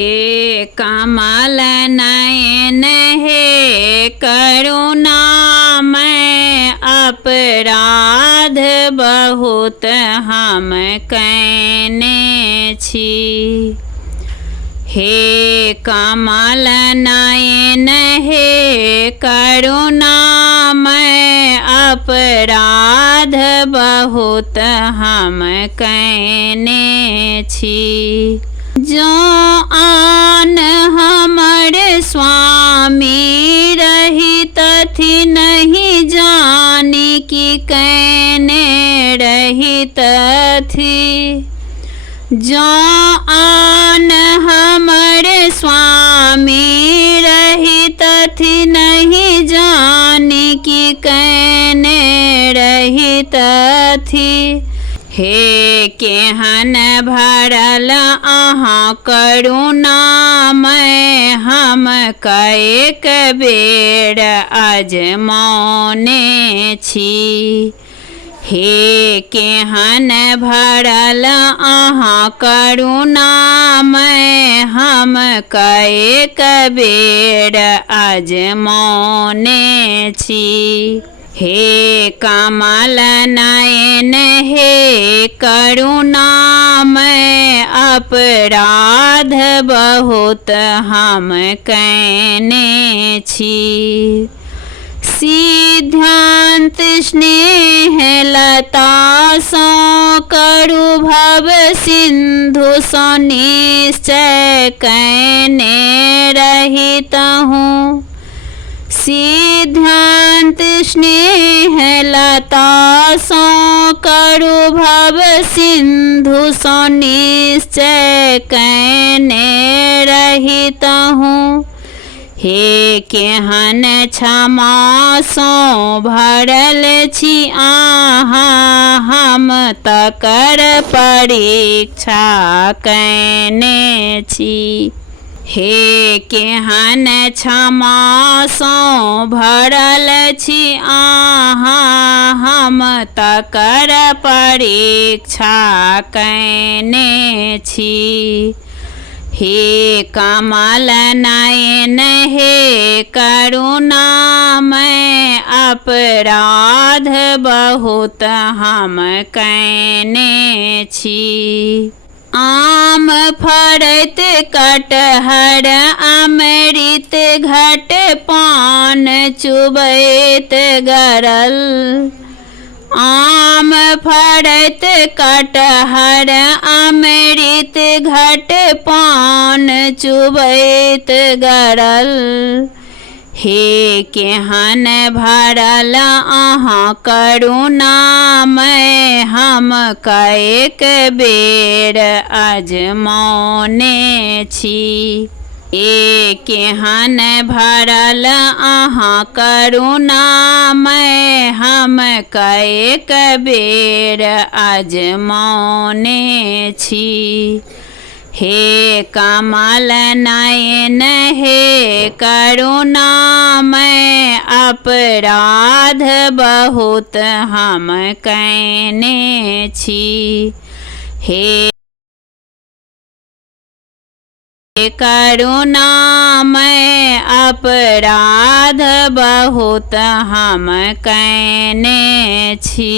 हे कमल नयन हे करुणामय, अपराध बहुत हम कयने छी। हे कमल नयन हे करुणामय, अपराध बहुत हम कयने छी। जो आन हमर स्वामी रहितथि, नहीं जानी कि कयने रहितथि। जो आन हमर स्वामी रहितथि, नहीं जानी कि कयने रहितथि। हे केहन भरल अहाँ करुणामय, हम कएक बेर अजमौने छी। हे केहन भरल अहाँ करुणामय, हम कएक बेर अजमौने छी। हे कमल नयन हे करुणामय, अपराध बहुत हम कयने छी। सिद्धांत स्नेह लता सो करु भव सिंधु सो निश्चय कयने रहितहूँ। सिद्धांत स्नेह लता सो करु भव सिंधु सो निश्चय कयने रहितहूँ। हे केहन क्षमा सो भरल छी अहाँ, हम तकर परीक्षा कयने छी। हे केहन क्षमा सो भरल छी अहाँ, हम तकर परीक्षा कयने छी। हे कमल नयन हे करुणामय, अपराध बहुत हम कयने छी। आम फरैत कटहर अमृत घट, पान चुबैत गरल। आम फरैत कटहर अमृत घट, पान चुबैत गरल। हे केहन भरल अहाँ करुणामय, हम कएक बेर अजमौने छी। हे केहन भरल अहाँ करुणामय, हम कएक बेर अजमौने छी। हे कमल नयन हे करुणामय, अपराध बहुत हम कयने छी। हे करुणामय, अपराध बहुत हम कयने छी।